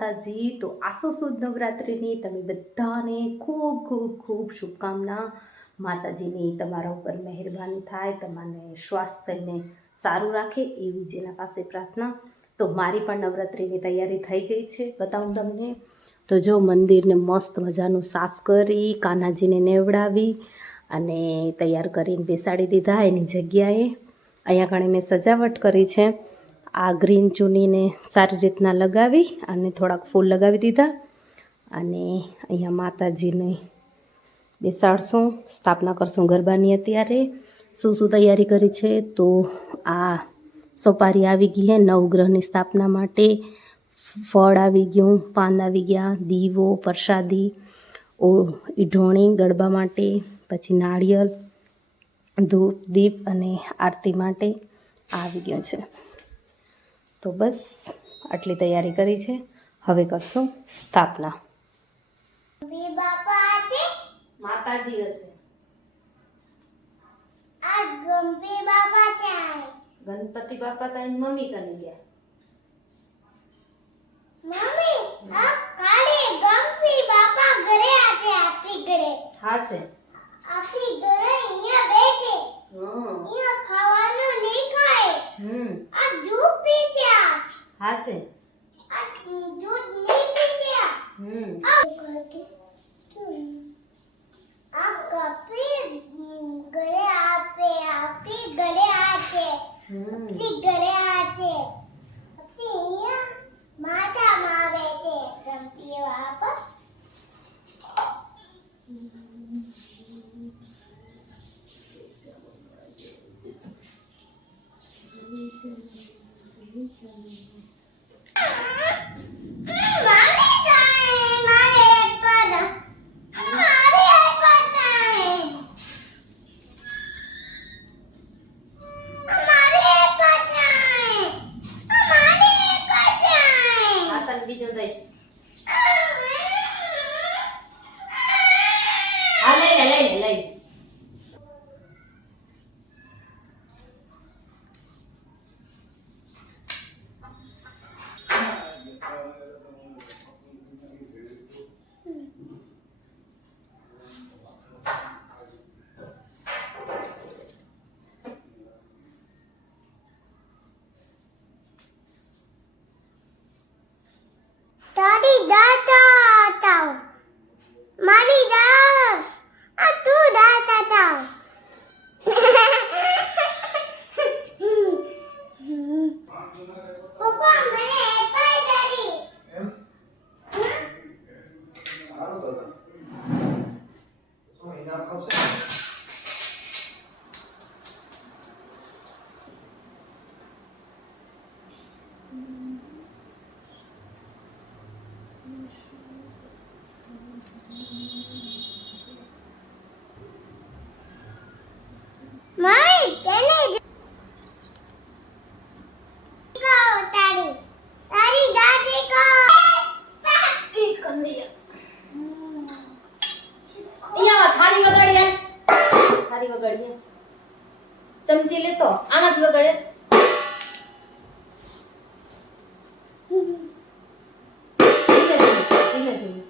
માતાજી. તો આસો સુદ નવરાત્રિની તમે બધાને ખૂબ ખૂબ ખૂબ શુભકામના. માતાજીની તમારા ઉપર મહેરબાની થાય, તમારે સ્વાસ્થ્યને સારું રાખે એવી જેના પાસે પ્રાર્થના. તો મારી પણ નવરાત્રિની તૈયારી થઈ ગઈ છે, બતાવું તમને. તો જો મંદિરને મસ્ત મજાનું સાફ કરી, કાનાજીને નેવડાવી અને તૈયાર કરીને બેસાડી દીધા એની જગ્યાએ. અહીંયા કણે મેં સજાવટ કરી છે. આ ગ્રીન ચૂનીને સારી રીતના લગાવી અને થોડાક ફૂલ લગાવી દીધા. અને અહીંયા માતાજીને બેસાડશું, સ્થાપના કરશું ગરબાની. અત્યારે શું શું તૈયારી કરી છે તો આ સોપારી આવી ગઈ હે નવગ્રહની સ્થાપના માટે, ફળ આવી ગયું, પાન આવી ગયા, દીવો, પ્રસાદી, ઈઢોણી ગરબા માટે, પછી નાળિયેર, ધૂપ, દીપ અને આરતી માટે આવી ગયું છે. તો બસ આટલી તૈયારી કરી છે. હવે કરશું સ્થાપના. માતાજી હશે. ગણપતિ બાપા તારી મમ્મી કને ગયા. હા છે. હા છે. બીજું દઈશ. હા લઈ. ચમચી લેતો આનાથી વગાડે. ધીમે ધીમે.